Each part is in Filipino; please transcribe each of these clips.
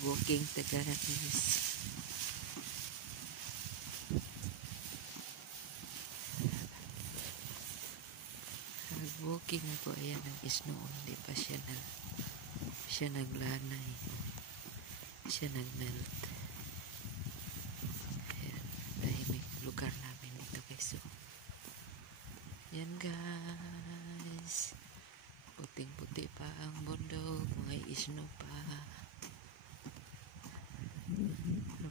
Walking ta guys. Walking ako. Ayan ang isno. Hindi pa siya naglanay. Siya nagmelt. Ayan. Tahimik lugar namin dito guys. So, yan guys. Puting-puti pa ang bundok. May isno pa.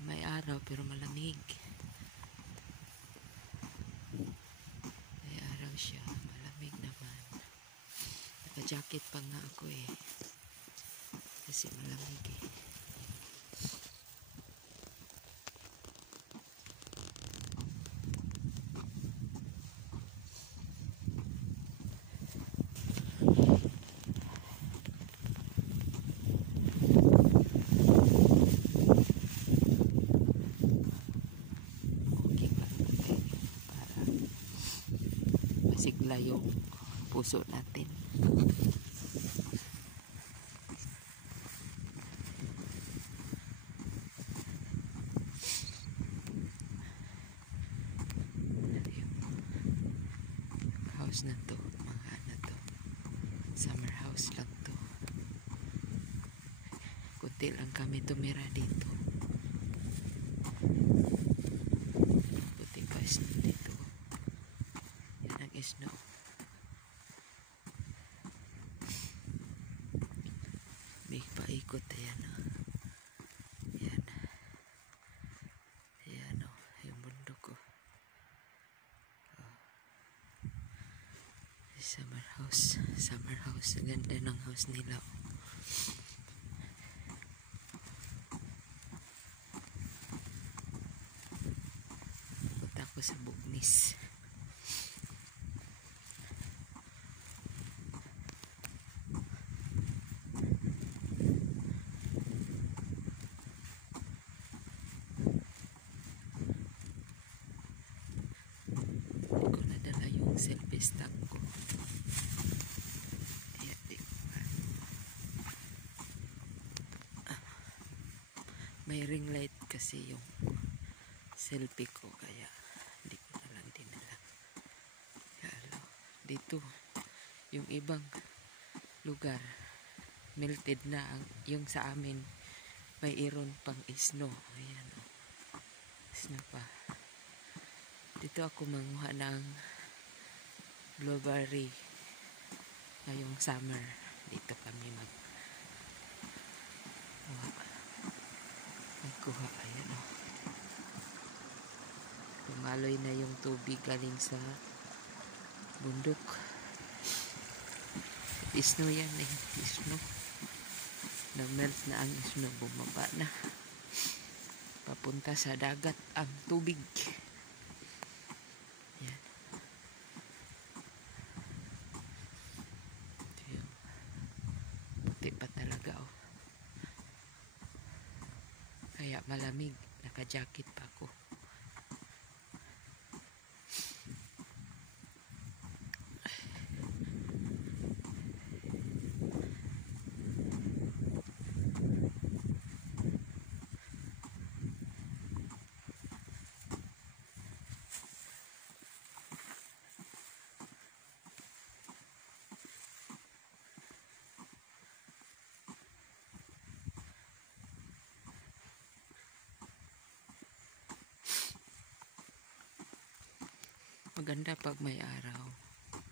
May araw pero malamig. May araw siya. Malamig naman. Naka-jacket pa nga ako eh. Kasi malamig eh. Masigla yung puso natin. House na to, mga na to. Summer house lang to. Kunti lang kami tumira dito. Puti pa snow dito. Yan ang snow. May paikot. Ayan o. Ayan. Ayan o. Yung bundok ko. Summer house. Summer house. Ang ganda ng house nila. Punta ko sa Bugnis. Hindi ko nadala yung selfie stick ko. May ring light kasi yung selfie ko kaya hindi ko na lang dinala. Kaya dito yung ibang lugar melted na yung sa amin may iron pang snow. Ayan o. Snow pa. Dito ako manguha ng blueberry ngayong summer. Dito kami magkuha. Ayan o. Tumaloy na yung tubig galing sa bundok. Snow yan eh. Snow. Na-melt na ang snow. Bumaba na. Papunta sa dagat ang tubig. Yan. Puti pa talaga oh. Kaya malamig. Naka-jacket pa ako. Maganda pag may araw.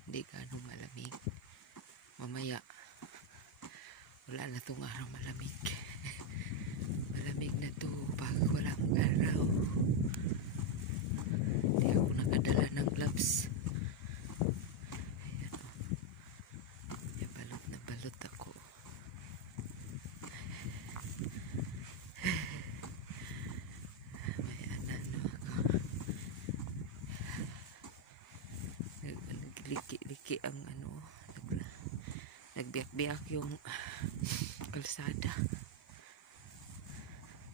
Hindi ganong malamig. Mamaya, wala na tong araw malamig. Malamig na to pag walang araw. Hindi ako nakadala ng gloves. Ayan o. May balot na balot ako. Liki ang ano, nagbiyak-biyak yung kalsada.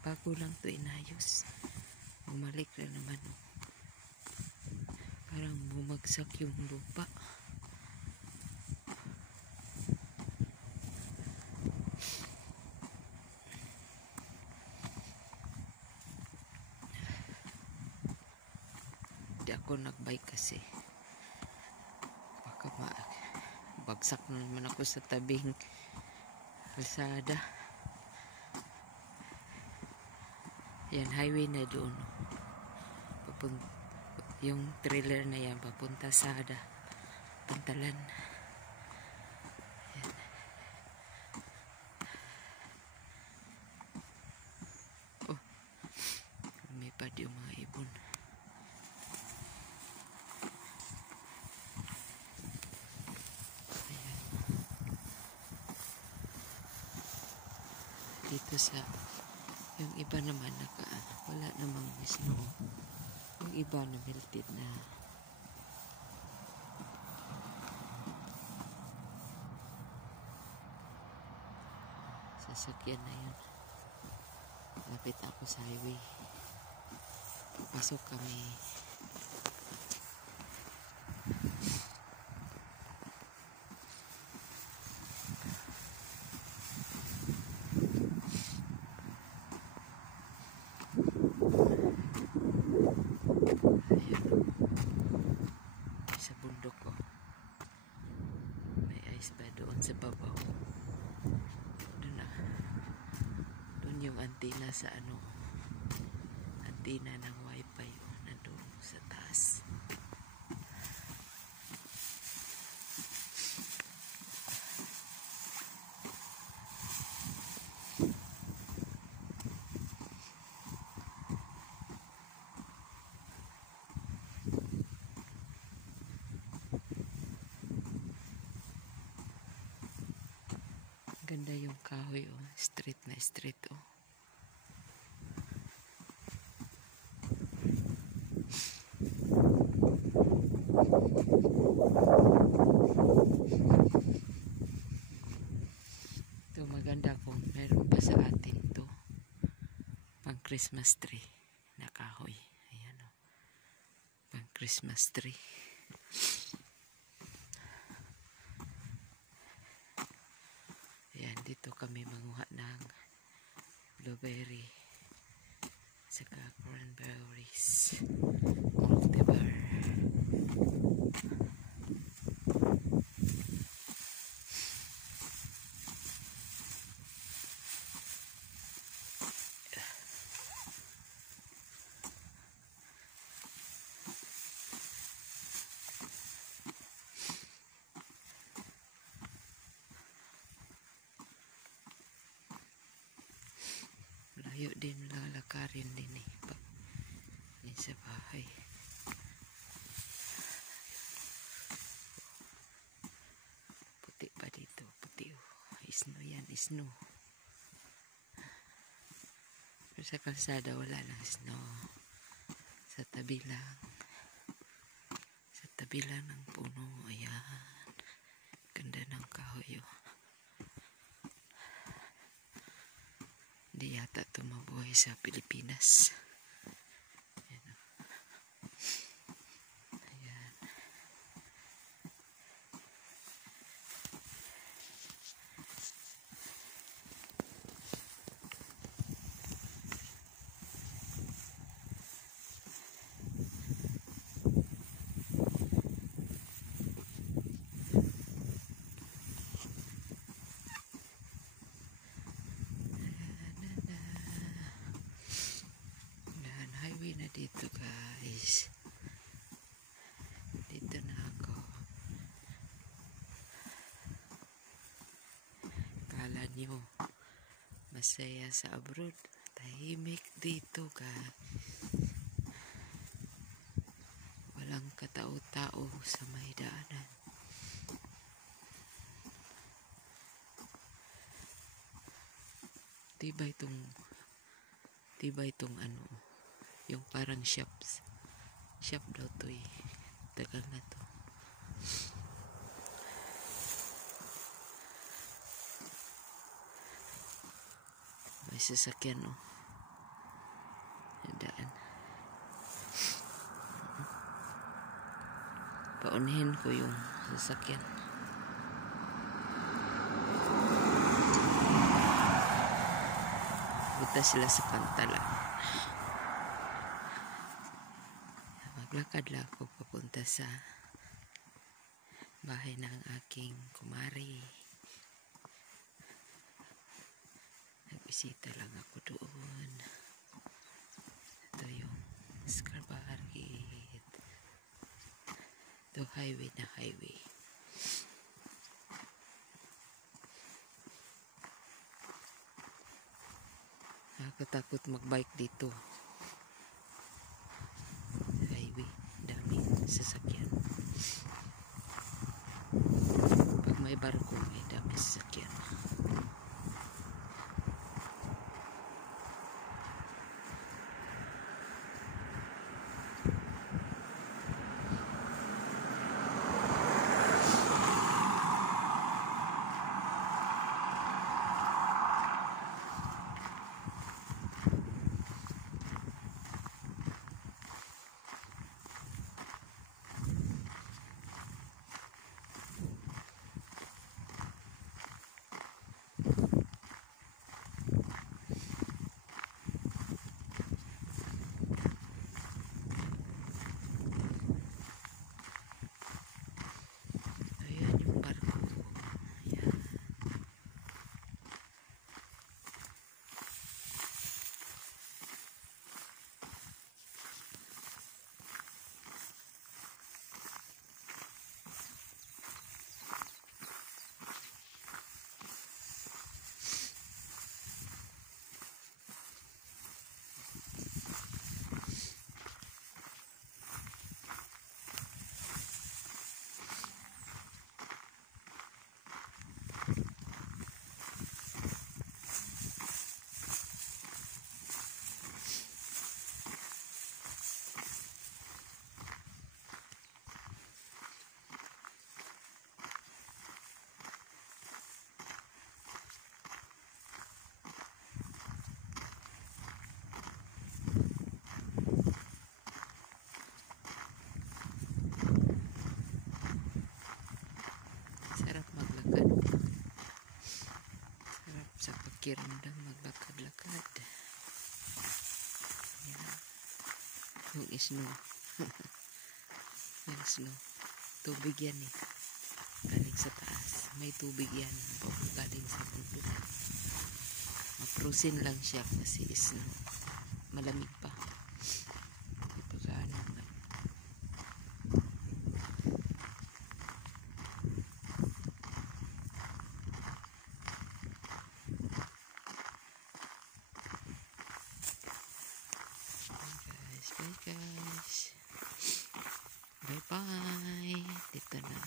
Bago lang to inayos. Bumalik na naman. Parang bumagsak yung lupa. ako nagbike kasi baka bagsak naman ako sa tabing kalsada. Yan, highway na doon. Yung trailer na yan papunta sa Pantalan. Yan. Oh, lumipad yung mga ibon. Ayan. Dito sa yung iba naman wala namang snow. Yung iba na melted na. Sasakyan na yun. Lapit ako sa highway. Pasok kami. Sa bundok ko. May ice ba doon sa babaw? Doon yung antenna sa antenna ng wifi nandun sa taas. Ganda yung kahoy, oh. Straight na straight, oh. Ito maganda kung meron pa sa atin to. Pang Christmas tree na kahoy. Ayan, oh. Pang Christmas tree. Ayan, dito kami manguha ng blueberry saka cranberries, multibar. Layo din, lalakarin din eh pag sa bahay. Puti pa dito, puti, oh. Snow yan, snow. Pero sa kalsada wala lang snow. Sa tabi lang. Sa tabi lang ng puno. Ayan. Ganda ng kahoy, oh. Hindi yata ito mabuhay sa Pilipinas. Ayan, oh. Ayan. Na dito, guys. Dito na ako. Kala nyo masaya sa abroad, tahimik dito, guys. Walang katao-tao sa may daanan. Diba itong yung parang shop daw to eh. Tagal na to. May sasakyan, oh. Daan. Paunahin ko yung sasakyan. Punta sila sa Pantalan. Maglakad lang ako papunta sa bahay ng aking kumari. Nagbisita lang ako doon. Ito yung Scarborough Gate. Ito highway na highway. Nakakatakot magbike dito. Highway, daming sasakyan. Pag may barko, may daming sasakyan. Ayan yung barko. Ayan. Sarap maglakad. Sarap sa pakiramdam maglakad-lakad. Yan. Yung snow. Yung snow. Tubig yan eh. Galing sa taas. May tubig yan. Galing sa bundok. Maprusin lang siya kasi snow. Malamig pa. Di pa gaano nga. Bye guys. Bye bye. Dito na.